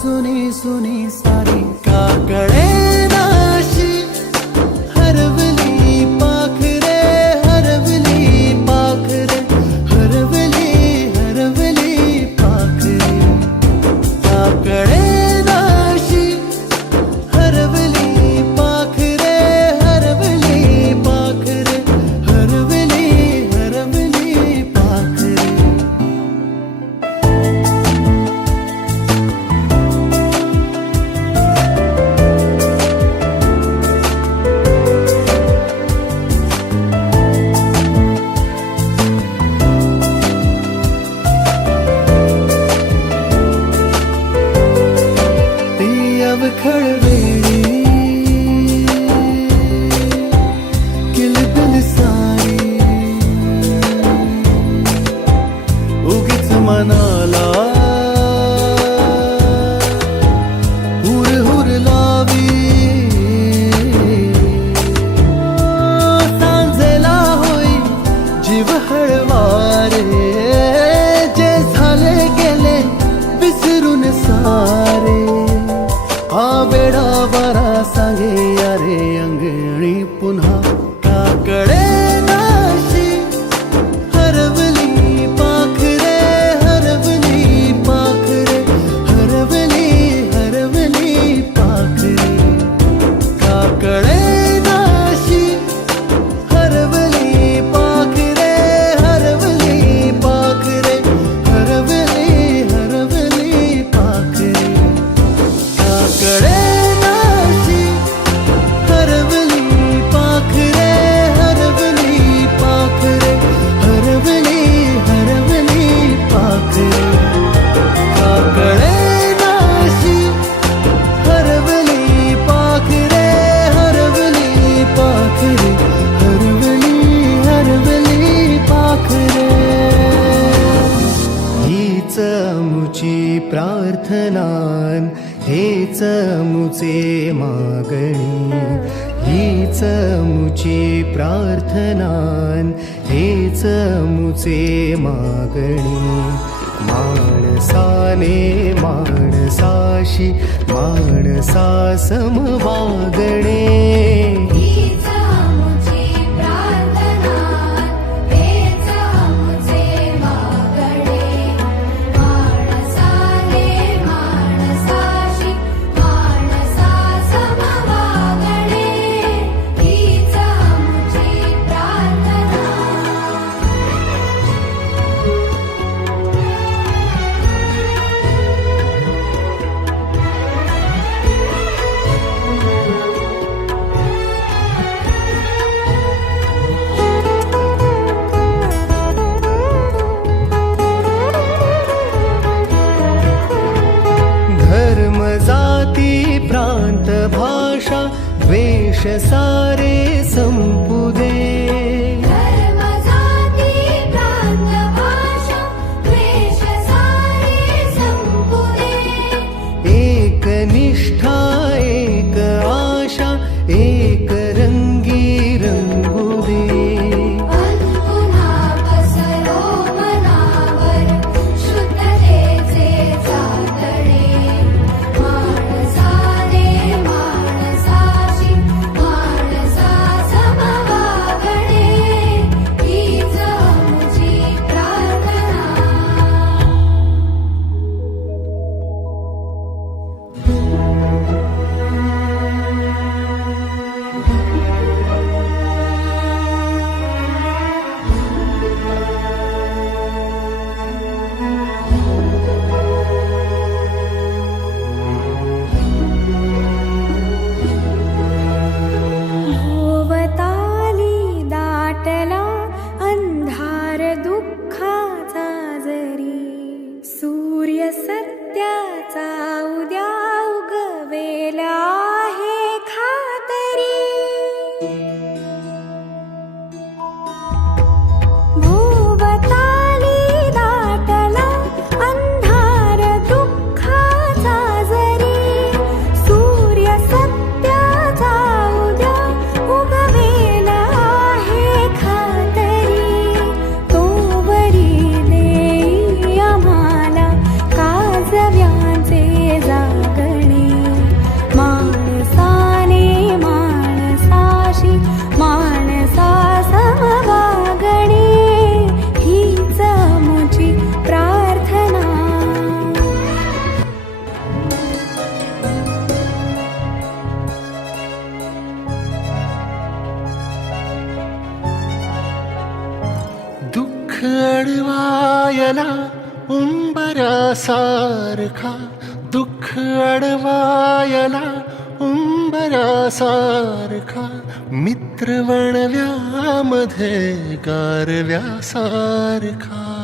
ಸುನಿ ಸುನಿ ಸಾರಿ ಕಾಗಳೇ banana. आमची प्रार्थना हेच मुचे मागणी. हीच मुची प्रार्थना हेच मुचे मागणी. माणसाने माणसाशी माणसा माणसासमवागणे संसारे सूर्य सत्याचा उंबरासारखा दुःख अडवायला उंबरासारखा मित्र वणव्यामध्ये गारव्यासारखा.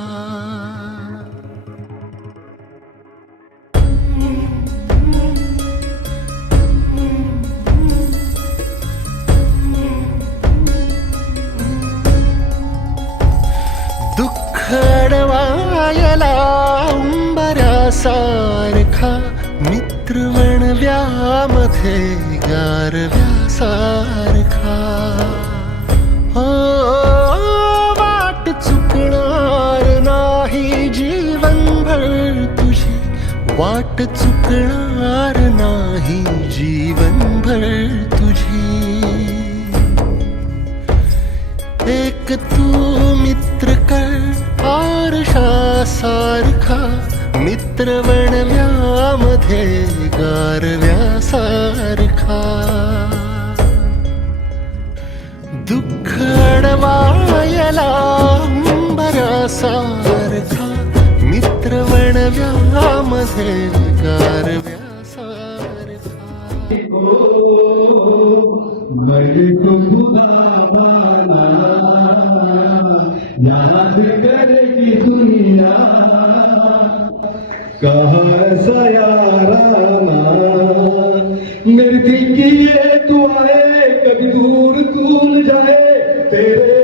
सारखा मित्र वणव्यामध्ये गारव्यासारखा हो वाट चुकणार नाही जीवनभर तुझी. वाट चुकणार नाही जीवनभर तुझी. एक तू मित्र कर मित्र वणव्यामध्ये गारव्यासारखा दुःख अडवायला अंबरासारखा मित्र वणव्यामध्ये गारव्यासारखा याद करेगी दुनिया कहाँ सा याराना मेरे दिल की ये दुआएं कभी दूर दूर जाए तेरे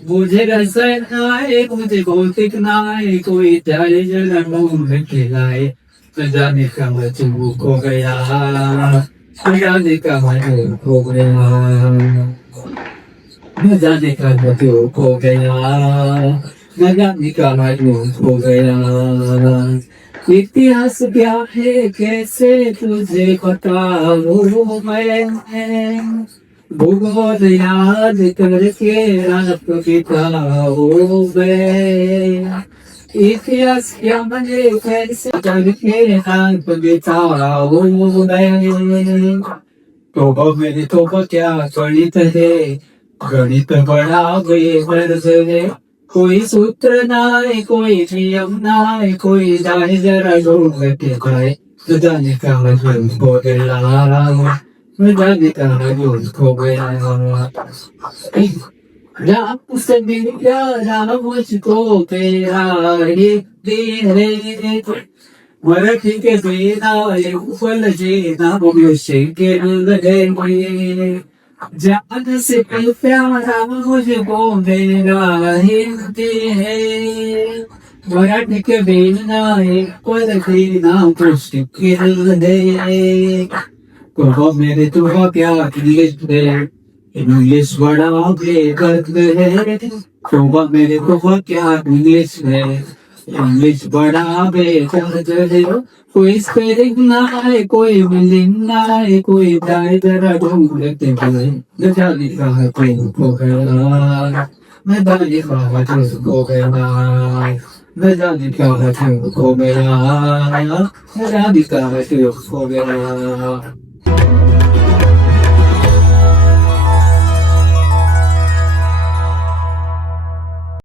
বুঝে গেছে নাই বুঝে কৌতিক নাই কই তাই জেলা মন খেলাই জানি কামে চুবু কো গয়া জানি কামে কো গয়া জানি কামে চুবু কো গয়া জানি কামে কো গয়া इतिहास क्या है कैसे तुझे बताऊं मैं भूगोल याद करके रात बिताओ मैं। इतिहास क्या मुझे कैसे करके रात बिताओ मैं? तो मेरी तो क्या गणित है? गणित बड़ा बेमर्ज है। कोई सूत्र नाय कोई नियम नाय कोई जाने जरा ढूंढ के खाए तो जाने का मतलब हो गया मैं जाने का मतलब हो गया राम से मिल गया राम मुझको तेरा ये दिन है मराठी के बिना ये फल जीना मुझे से कल प्यारा मुझको मेरा हिंदी है मराठी के बिना एक पल जीना मुश्किल है तो मेरे तो क्या इंग्लिश है इंग्लिश बड़ा बेदर्द है तो मेरे तो क्या इंग्लिश है Yanlış bana be çadır Koy spedik nay koy bilim nay koy day dara dung lekte bay Dechani kaha koy pokala Medani kaha tuz pokala Medani kaha tuz pokala Medani kaha tuz pokala